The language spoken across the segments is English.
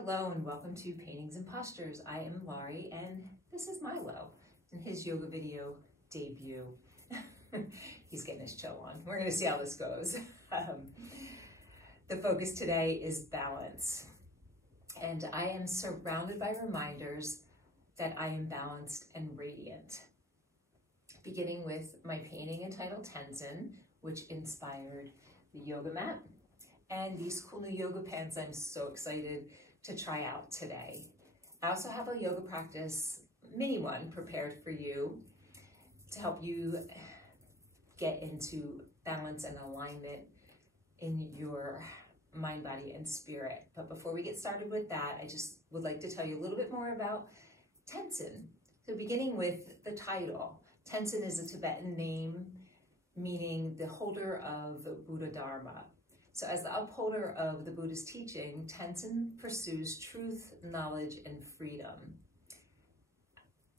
Hello and welcome to Paintings and Postures. I am Lauri and this is Milo in his yoga video debut. He's getting his chill on. We're going to see how this goes. The focus today is balance. And I am surrounded by reminders that I am balanced and radiant. Beginning with my painting entitled Tenzin, which inspired the yoga mat, and these cool new yoga pants I'm so excited to try out today. I also have a yoga practice, mini one, prepared for you to help you get into balance and alignment in your mind, body, and spirit. But before we get started with that, I just would like to tell you a little bit more about Tenzin. So beginning with the title, Tenzin is a Tibetan name meaning the holder of Buddha Dharma. So as the upholder of the Buddhist teaching, Tenzin pursues truth, knowledge, and freedom.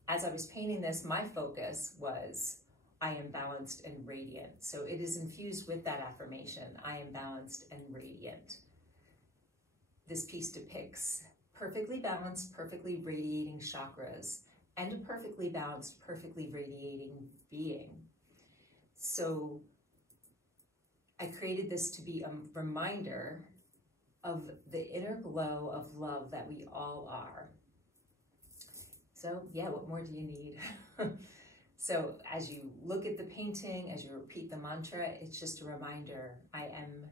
As I was painting this, my focus was, I am balanced and radiant. So it is infused with that affirmation, I am balanced and radiant. This piece depicts perfectly balanced, perfectly radiating chakras, and a perfectly balanced, perfectly radiating being. So I created this to be a reminder of the inner glow of love that we all are. So yeah, what more do you need? So as you look at the painting, as you repeat the mantra, it's just a reminder, I am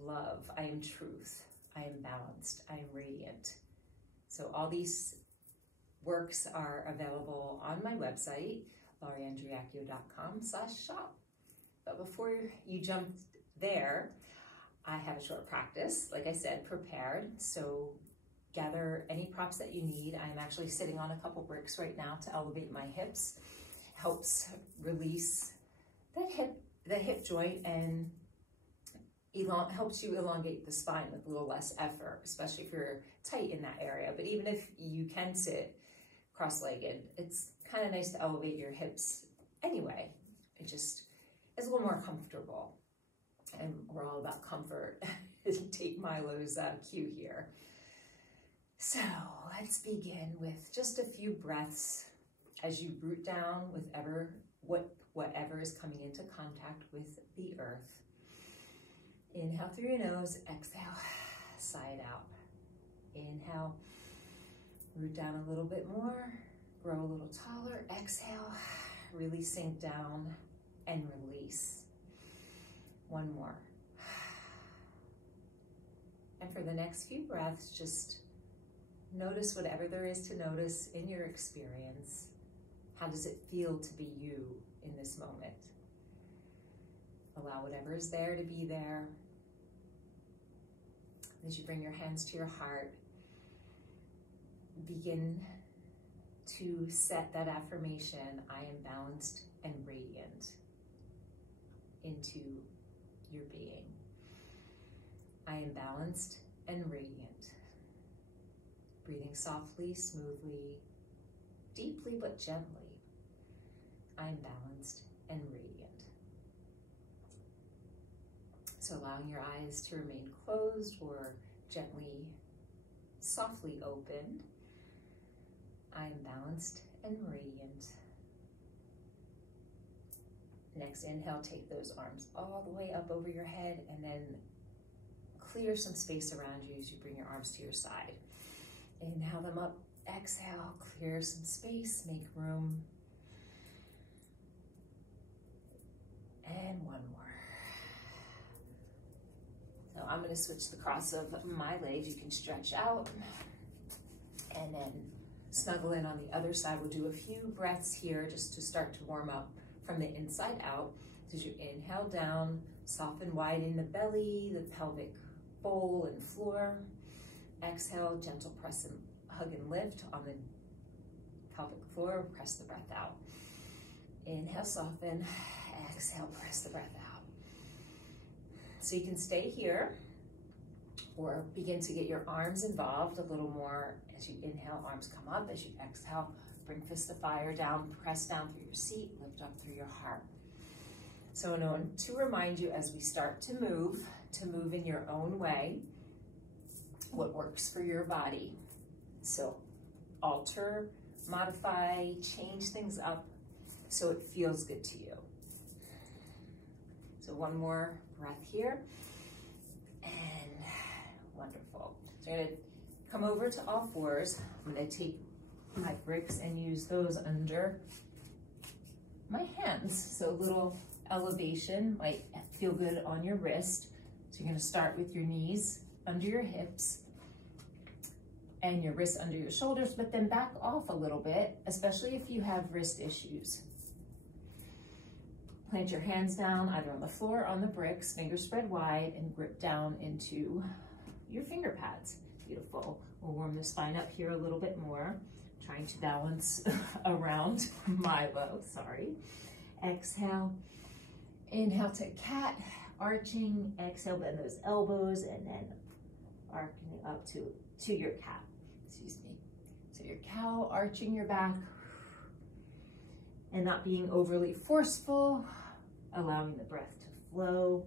love, I am truth, I am balanced, I am radiant. So all these works are available on my website, lauriandriacchio.com/shop. But before you jump there, I have a short practice, like I said, prepared. So gather any props that you need. I'm actually sitting on a couple bricks right now to elevate my hips. Helps release the hip joint and helps you elongate the spine with a little less effort, especially if you're tight in that area. But even if you can sit cross-legged, it's kind of nice to elevate your hips anyway. It just is a little more comfortable, and we're all about comfort. Take Milo's cue here. So let's begin with just a few breaths as you root down with whatever is coming into contact with the earth. Inhale through your nose, exhale, sigh it out. Inhale, root down a little bit more, grow a little taller, exhale, really sink down and release. One more. And for the next few breaths, just notice whatever there is to notice in your experience. How does it feel to be you in this moment? Allow whatever is there to be there. As you bring your hands to your heart, begin to set that affirmation, I am balanced and radiant, into your being. I am balanced and radiant. Breathing softly, smoothly, deeply but gently. I am balanced and radiant. So allowing your eyes to remain closed or gently, softly open. I am balanced and radiant. Next inhale, take those arms all the way up over your head and then clear some space around you as you bring your arms to your side. Inhale them up, exhale, clear some space, make room. And one more. So I'm going to switch the cross of my legs. You can stretch out and then snuggle in on the other side. We'll do a few breaths here just to start to warm up from the inside out. So as you inhale down, soften, widen the belly, the pelvic bowl and floor. Exhale, gentle press and hug and lift on the pelvic floor. Press the breath out. Inhale, soften. Exhale, press the breath out. So you can stay here or begin to get your arms involved a little more. As you inhale, arms come up. As you exhale, bring fist of fire down, press down through your seat, lift up through your heart. So I want to remind you as we start to move in your own way. what works for your body. So alter, modify, change things up so it feels good to you. So one more breath here, and wonderful. So I'm gonna come over to all fours. I'm gonna take my bricks and use those under my hands. So a little elevation might feel good on your wrist. So you're gonna start with your knees under your hips and your wrists under your shoulders, but then back off a little bit, especially if you have wrist issues. Plant your hands down either on the floor or on the bricks, fingers spread wide, and grip down into your finger pads. Beautiful. We'll warm the spine up here a little bit more, trying to balance around Milo, sorry. Exhale, inhale to cat, arching, exhale, bend those elbows, and then arcing up to your cat, excuse me. So your cow, arching your back, and not being overly forceful, allowing the breath to flow,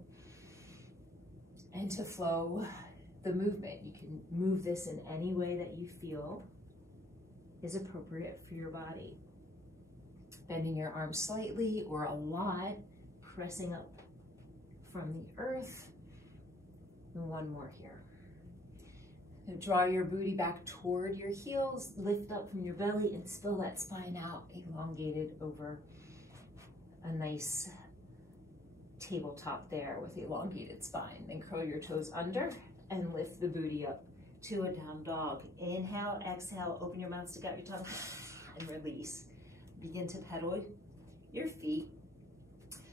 and to flow the movement. You can move this in any way that you feel is appropriate for your body. Bending your arms slightly or a lot, pressing up from the earth. And one more here. So draw your booty back toward your heels, lift up from your belly, and spill that spine out, elongated over a nice tabletop there with elongated spine. Then curl your toes under and lift the booty up to a down dog. Inhale, exhale, open your mouth, stick out your tongue, and release. Begin to pedal your feet.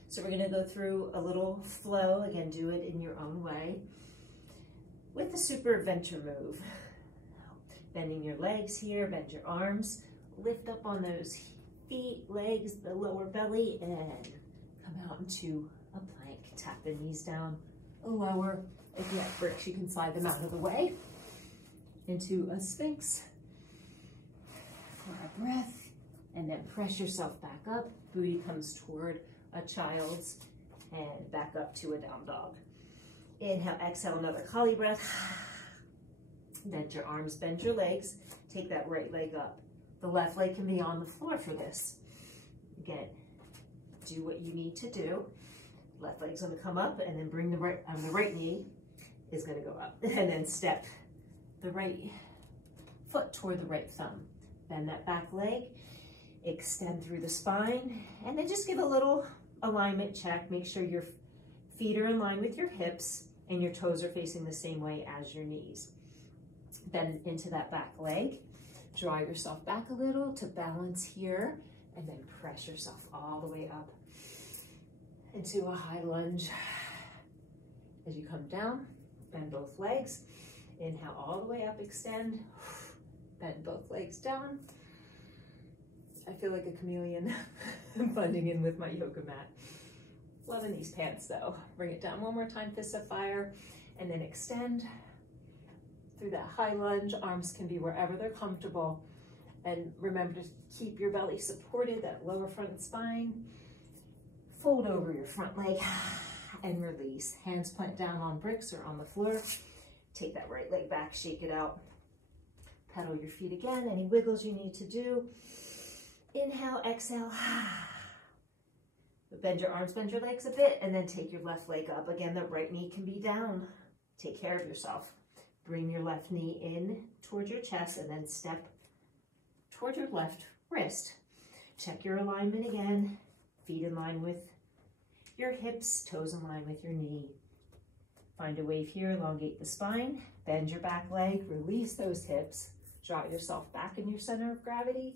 So we're gonna go through a little flow. Again, do it in your own way. With the super adventure move. Bending your legs here, bend your arms, lift up on those feet, legs, the lower belly, and come out into a plank. Tap the knees down, lower. If you have bricks, you can slide them out of the way. Into a sphinx for a breath, and then press yourself back up. Booty comes toward a child's, and back up to a down dog. Inhale, exhale, another Kali breath. Bend your arms, bend your legs. Take that right leg up. The left leg can be on the floor for this. Again, do what you need to do. Left leg's gonna come up, and then bring the right knee is gonna go up. And then step the right foot toward the right thumb. Bend that back leg, extend through the spine, and then just give a little alignment check. Make sure your feet are in line with your hips and your toes are facing the same way as your knees. Bend into that back leg. Draw yourself back a little to balance here, and then press yourself all the way up into a high lunge. As you come down, bend both legs. Inhale all the way up, extend. Bend both legs down. I feel like a chameleon blending in with my yoga mat. Loving these pants though. Bring it down one more time, fists of fire, and then extend through that high lunge. Arms can be wherever they're comfortable. And remember to keep your belly supported, that lower front spine. Fold over your front leg and release. Hands plant down on bricks or on the floor. Take that right leg back, shake it out. Pedal your feet again, any wiggles you need to do. Inhale, exhale. Bend your arms, bend your legs a bit, and then take your left leg up. Again, the right knee can be down. Take care of yourself. Bring your left knee in towards your chest, and then step toward your left wrist. Check your alignment again. Feet in line with your hips, toes in line with your knee. Find a wave here, elongate the spine, bend your back leg, release those hips, draw yourself back in your center of gravity,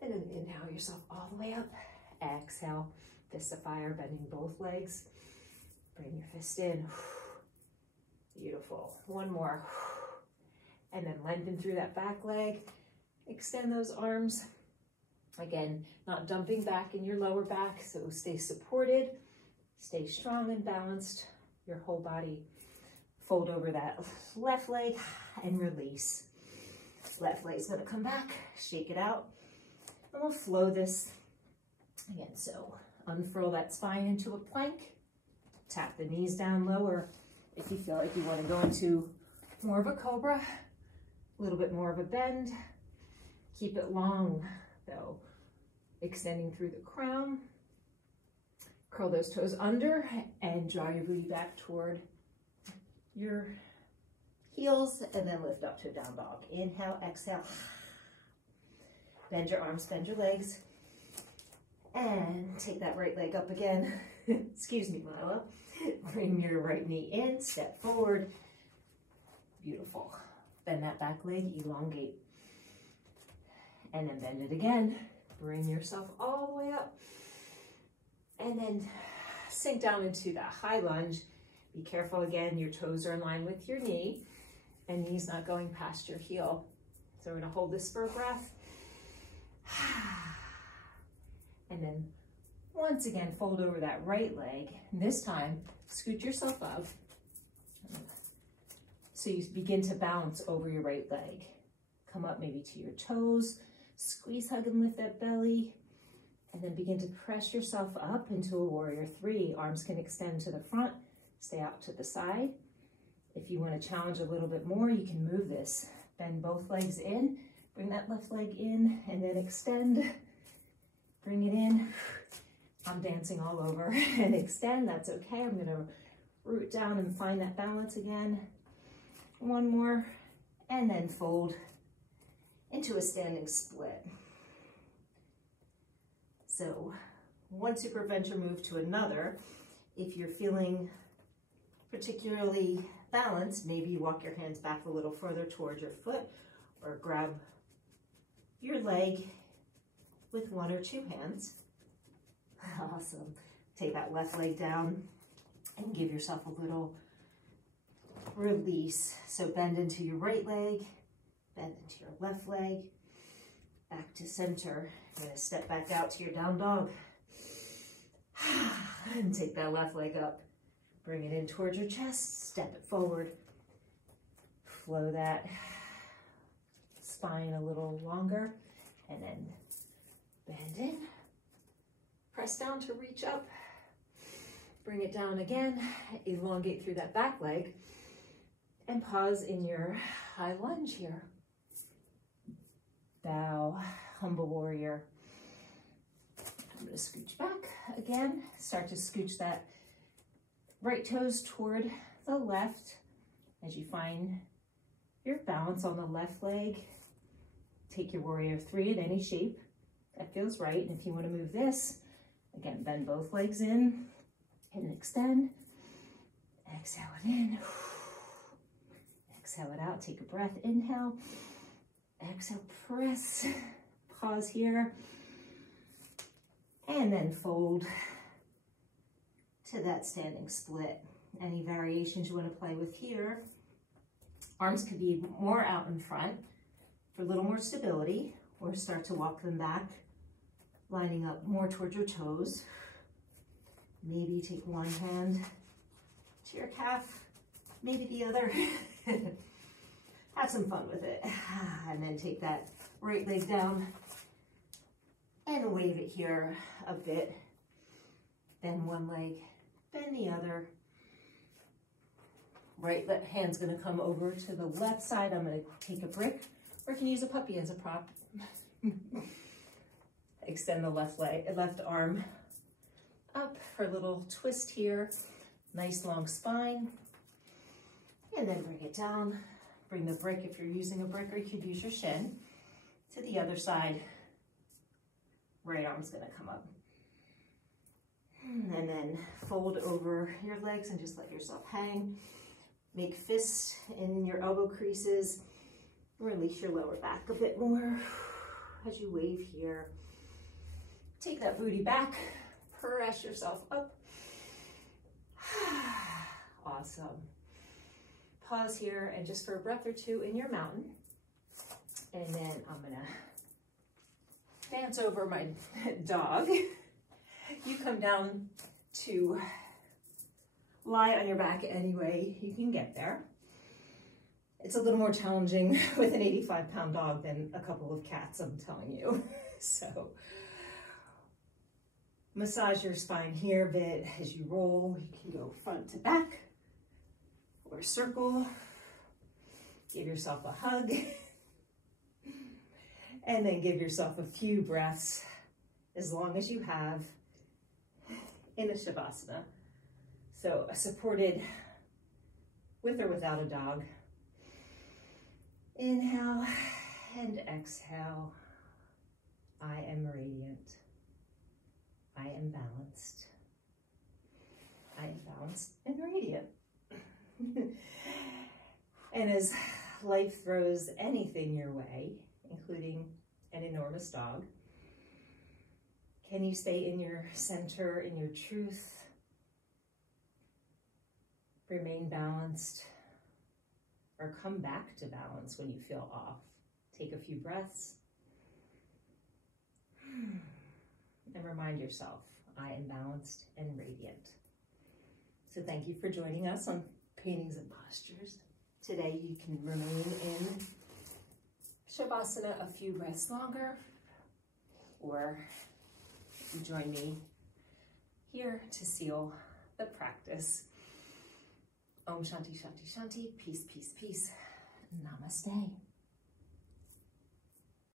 and then inhale yourself all the way up. Exhale, fist of fire, bending both legs. Bring your fist in. Beautiful. One more. And then lengthen through that back leg. Extend those arms. Again, not dumping back in your lower back, so stay supported, stay strong and balanced. Your whole body. Fold over that left leg and release. Left leg's gonna come back, shake it out, and we'll flow this again. So unfurl that spine into a plank, tap the knees down lower. If you feel like you wanna go into more of a cobra, a little bit more of a bend. Keep it long though, extending through the crown. Curl those toes under and draw your booty back toward your heels, and then lift up to a down dog. Inhale, exhale. Bend your arms, bend your legs, and take that right leg up again. Excuse me, Milo. Bring your right knee in, step forward. Beautiful. Bend that back leg, elongate. And then bend it again. Bring yourself all the way up. And then sink down into that high lunge. Be careful again, your toes are in line with your knee and knee's not going past your heel. So we're gonna hold this for a breath. And then once again, fold over that right leg. This time, scoot yourself up. So you begin to bounce over your right leg. Come up maybe to your toes, squeeze, hug, and lift that belly. And then begin to press yourself up into a warrior three. Arms can extend to the front, stay out to the side. If you want to challenge a little bit more, you can move this. Bend both legs in, bring that left leg in, and then extend. Bring it in. I'm dancing all over. And extend, that's okay. I'm gonna root down and find that balance again. One more, and then fold into a standing split. So once you prevent your move to another, if you're feeling particularly balanced, maybe you walk your hands back a little further towards your foot, or grab your leg with one or two hands. Awesome. Take that left leg down and give yourself a little release. So bend into your right leg, bend into your left leg, back to center. You're going to step back out to your down dog. And take that left leg up. Bring it in towards your chest, step it forward. Flow that spine a little longer, and then bend in. Press down to reach up. Bring it down again. Elongate through that back leg. And pause in your high lunge here. Bow, humble warrior. I'm going to scooch back again. Start to scooch that right toes toward the left as you find your balance on the left leg. Take your warrior three in any shape that feels right. And if you want to move this, again, bend both legs in and extend. Exhale it in. Exhale it out. Take a breath. Inhale. Exhale, press. Pause here. And then fold to that standing split. Any variations you want to play with here. Arms could be more out in front for a little more stability, or start to walk them back, lining up more towards your toes. Maybe take one hand to your calf, maybe the other. Have some fun with it. And then take that right leg down and wave it here a bit. Bend one leg, bend the other. Right hand's gonna come over to the left side. I'm gonna take a brick, or you can use a puppy as a prop. Extend the left arm up for a little twist here. Nice long spine. And then bring it down. Bring the brick, if you're using a brick, or you could use your shin, to the other side. Right arm's gonna come up. And then fold over your legs and just let yourself hang. Make fists in your elbow creases. Release your lower back a bit more as you wave here. Take that booty back, press yourself up. Awesome. Pause here and just for a breath or two in your mountain. And then I'm gonna dance over my dog. You come down to lie on your back any way you can get there. It's a little more challenging with an 85-pound dog than a couple of cats, I'm telling you. So massage your spine here a bit as you roll. You can go front to back or circle. Give yourself a hug. And then give yourself a few breaths, as long as you have, in a Shavasana. So supported with or without a dog. Inhale and exhale. I am radiant. I am balanced. I am balanced and radiant. And as life throws anything your way, including an enormous dog, can you stay in your center, in your truth? Remain balanced, or come back to balance when you feel off. Take a few breaths and remind yourself, I am balanced and radiant. So thank you for joining us on Paintings and Postures. Today you can remain in Shavasana a few breaths longer, or you join me here to seal the practice. Om Shanti Shanti Shanti, peace, peace, peace. Namaste.